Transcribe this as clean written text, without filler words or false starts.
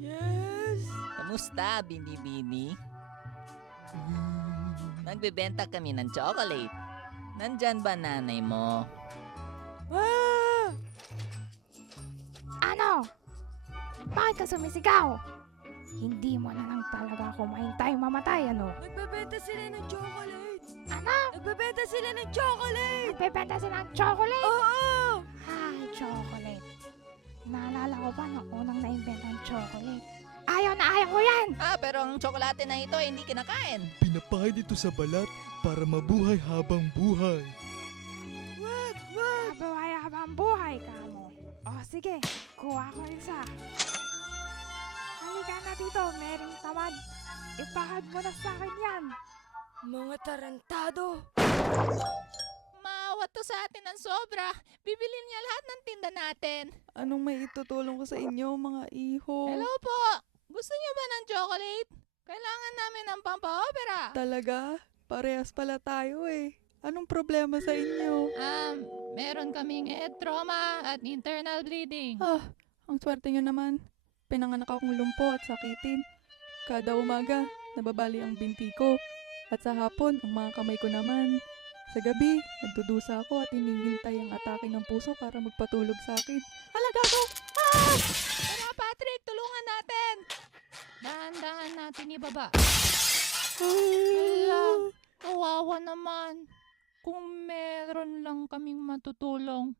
Yes! Kamusta, Bini-Bini? Magbebenta kami ng chocolate. Nandyan ba nanay mo? Ah! Ano? Bakit ka sumisigaw? Hindi mo na lang talaga ako mahintay mamatay, ano? Nagbebenta sila ng chocolate! Ano? Nagbebenta sila ng chocolate! Nagbebenta sila ng chocolate? Oo! Ay, chocolate. Naalala ko pa nung unang naimbento ang chocolate. Ayaw na ayaw ko yan! Pero ang tsokolate na ito ay hindi kinakain. Pinapahid ito sa balat para mabuhay habang buhay. Wag! Wag! Mabuhay habang buhay ka mo. O sige, kuha ko isa. Halika na dito, Mering Tamad. Ipahad mo na sa akin yan. Mga tarantado! Maawa to sa atin ng sobra. Bibilin niya lahat ng tinda natin. Anong may itutulong ko sa inyo, mga iho? Hello po! Gusto niyo ba ng chocolate? Kailangan namin ng pampaopera. Talaga? Parehas pala tayo eh. Anong problema sa inyo? Meron kaming head trauma at internal bleeding. Ang swerte nyo naman. Pinanganak akong lumpo at sakitin. Kada umaga, nababali ang binti ko. At sa hapon, ang mga kamay ko naman. Sa gabi, nagdudusa ako at hinihintay ang atake ng puso para magpatulog sa akin. Alaga ko! Tara, Patrick, tulungan natin! Dahan-dahan natin ibaba. Kawawa naman. Kung meron lang kaming matutulong.